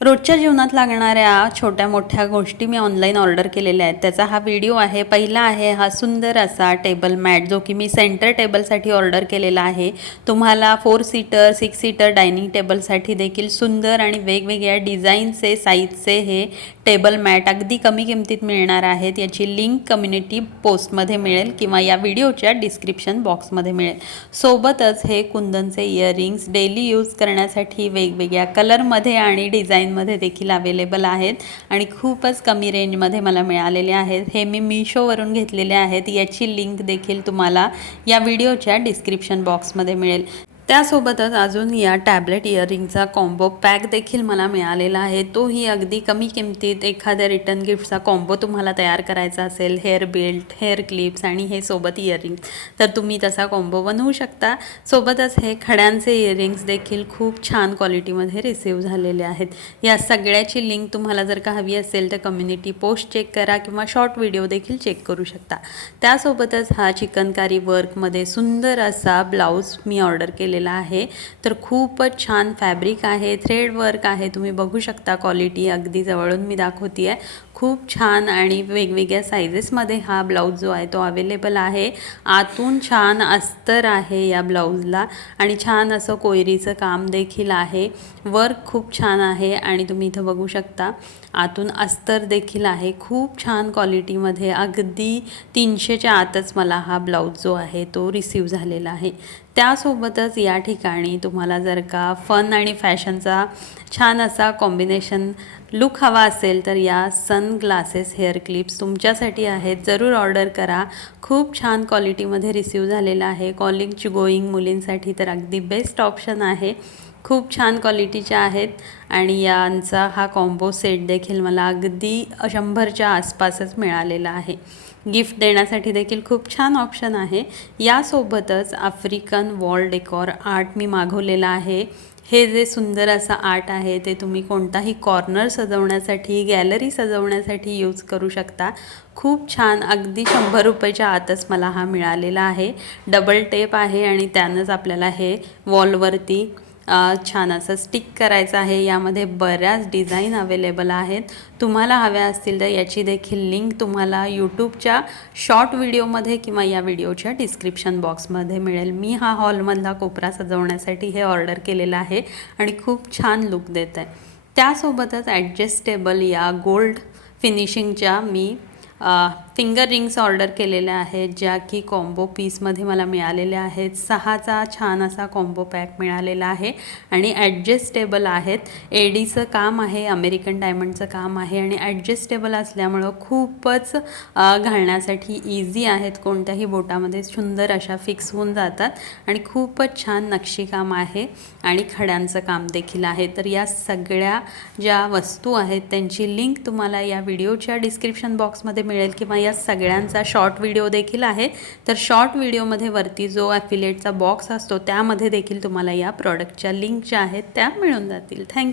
रोजच्या जीवनात लागणाऱ्या छोट्या-मोठ्या गोष्टी मी ऑनलाईन ऑर्डर केलेल्या आहेत. त्याचा हा व्हिडिओ आहे. पहिला आहे हा सुंदर असा टेबल मॅट, जो की मी सेंटर टेबलसाठी ऑर्डर केलेला आहे. तुम्हाला 4 सीटर, 6 सीटर डायनिंग टेबलसाठी देखील सुंदर आणि वेगवेगळ्या डिझाईनचे, साईजचे हे टेबल मॅट अगदी कमी किमतीत मिळणार आहेत. याची लिंक कम्युनिटी पोस्टमध्ये मिळेल किंवा या व्हिडिओच्या डिस्क्रिप्शन बॉक्समध्ये मिळेल. सोबतच हे कुंदनचे इयरिंग्स डेली यूज करण्यासाठी वेगवेगळ्या कलरमध्ये आणि डिझाईनमध्ये देखील अवेलेबल आहेत आणि खूपच कमी रेंजमध्ये मला मिळालेले आहेत. हे मी मीशोवरून घेतलेले आहेत. याची लिंक देखील तुम्हाला या व्हिडिओच्या डिस्क्रिप्शन बॉक्समध्ये मिळेल. त्यासोबतच अजून या टॅबलेट इयरिंगचा कॉम्बो पॅक देखील मला मिळालेला आहे. तोही अगदी कमी किमतीत एखाद्या रिटर्न गिफ्टचा कॉम्बो तुम्हाला तयार करायचा असेल, हेअर बेल्ट, हेअर क्लिप्स आणि हे सोबत इयरिंग्स, तर तुम्ही तसा कॉम्बो बनवू शकता. सोबतच हे खड्यांचे इयरिंग्स देखील खूप छान क्वालिटीमध्ये रिसीव्ह झालेले आहेत. या सगळ्याची लिंक तुम्हाला जर का हवी असेल तर कम्युनिटी पोस्ट चेक करा किंवा शॉर्ट व्हिडिओ देखील चेक करू शकता. त्यासोबतच हा चिकनकारी वर्कमध्ये सुंदर असा ब्लाऊज मी ऑर्डर केलेला आहे. तर खूपच छान फॅब्रिक आहे, थ्रेड वर्क आहे. तुम्ही बघू शकता क्वालिटी अगदी जवळून मी दाखवते आहे. खूप छान आणि वेगवेगळ्या साइजेसमध्ये हा ब्लाऊज जो आहे तो अवेलेबल आहे. आतून छान अस्तर आहे या ब्लाऊजला आणि छान असं कोयरीचं काम देखील आहे. वर्क खूप छान आहे आणि तुम्ही इथं बघू शकता आतून अस्तर देखील आहे. खूप छान क्वालिटीमध्ये अगदी 300च्या आतच मला हा ब्लाऊज जो आहे तो रिसीव्ह झालेला आहे. त्यासोबतच या ठिकाणी तुम्हाला जर का फन आणि फॅशनचा छान असा कॉम्बिनेशन लुक हवा असेल तर या सनग्लासेस हेअर क्लिप्स तुमच्यासाठी आहेत. जरूर ऑर्डर करा. खूप छान क्वालिटीमध्ये रिसीव्ह झालेला आहे. कॉलेज गोईंग मुलींसाठी तर अगदी बेस्ट ऑप्शन आहे. खूप छान क्वालिटीच्या आहेत आणि यांचा हा कॉम्बो सेट देखील मला अगदी 100च्या आसपासच मिळालेला आहे. गिफ्ट देण्यासाठी देखील खूप छान ऑप्शन आहे. यासोबतच आफ्रिकन वॉल डेकॉर आर्ट मी मागवलेला आहे. हे जे सुंदर असं आर्ट आहे ते तुम्ही कोणताही कॉर्नर सजवण्यासाठी, गॅलरी सजवण्यासाठी यूज करू शकता. खूप छान, अगदी 100 रुपयाच्या आतच मला हा मिळालेला आहे. डबल टेप आहे आणि त्यानंच आपल्याला हे वॉलवरती छान असं स्टिक करायचं आहे. यामध्ये बऱ्याच डिझाईन अवेलेबल आहेत. तुम्हाला हव्या असतील तर याची देखील लिंक तुम्हाला यूट्यूबच्या शॉर्ट व्हिडिओमध्ये किंवा या व्हिडिओच्या डिस्क्रिप्शन बॉक्समध्ये मिळेल. मी हा हॉलमधला कोपरा सजवण्यासाठी हे ऑर्डर केलेला आहे आणि खूप छान लुक देत आहे. त्यासोबतच ॲडजस्टेबल या गोल्ड फिनिशिंगच्या मी फिंगर रिंग्स ऑर्डर केलेल्या आहेत, ज्या की कॉम्बो पीसमध्ये मला मिळालेल्या आहेत. 6चा छान असा कॉम्बो पॅक मिळालेला आहे आणि ॲडजस्टेबल आहेत. एडीचं काम आहे, अमेरिकन डायमंडचं काम आहे आणि ॲडजस्टेबल असल्यामुळं खूपच घालण्यासाठी इझी आहेत. कोणत्याही बोटामध्ये सुंदर अशा फिक्स होऊन जातात आणि खूपच छान नक्षीकाम आहे आणि खड्यांचं काम देखील आहे. तर या सगळ्या ज्या वस्तू आहेत त्यांची लिंक तुम्हाला या व्हिडिओच्या डिस्क्रिप्शन बॉक्समध्ये मिळेल किंवा या सगळ्यांचा शॉर्ट व्हिडिओ देखील आहे. तर शॉर्ट व्हिडिओमध्ये वरती जो ॲफिलिएटचा बॉक्स असतो त्यामध्ये देखील तुम्हाला या प्रॉडक्टच्या लिंक ज्या आहेत त्या मिळून जातील. थँक्यू.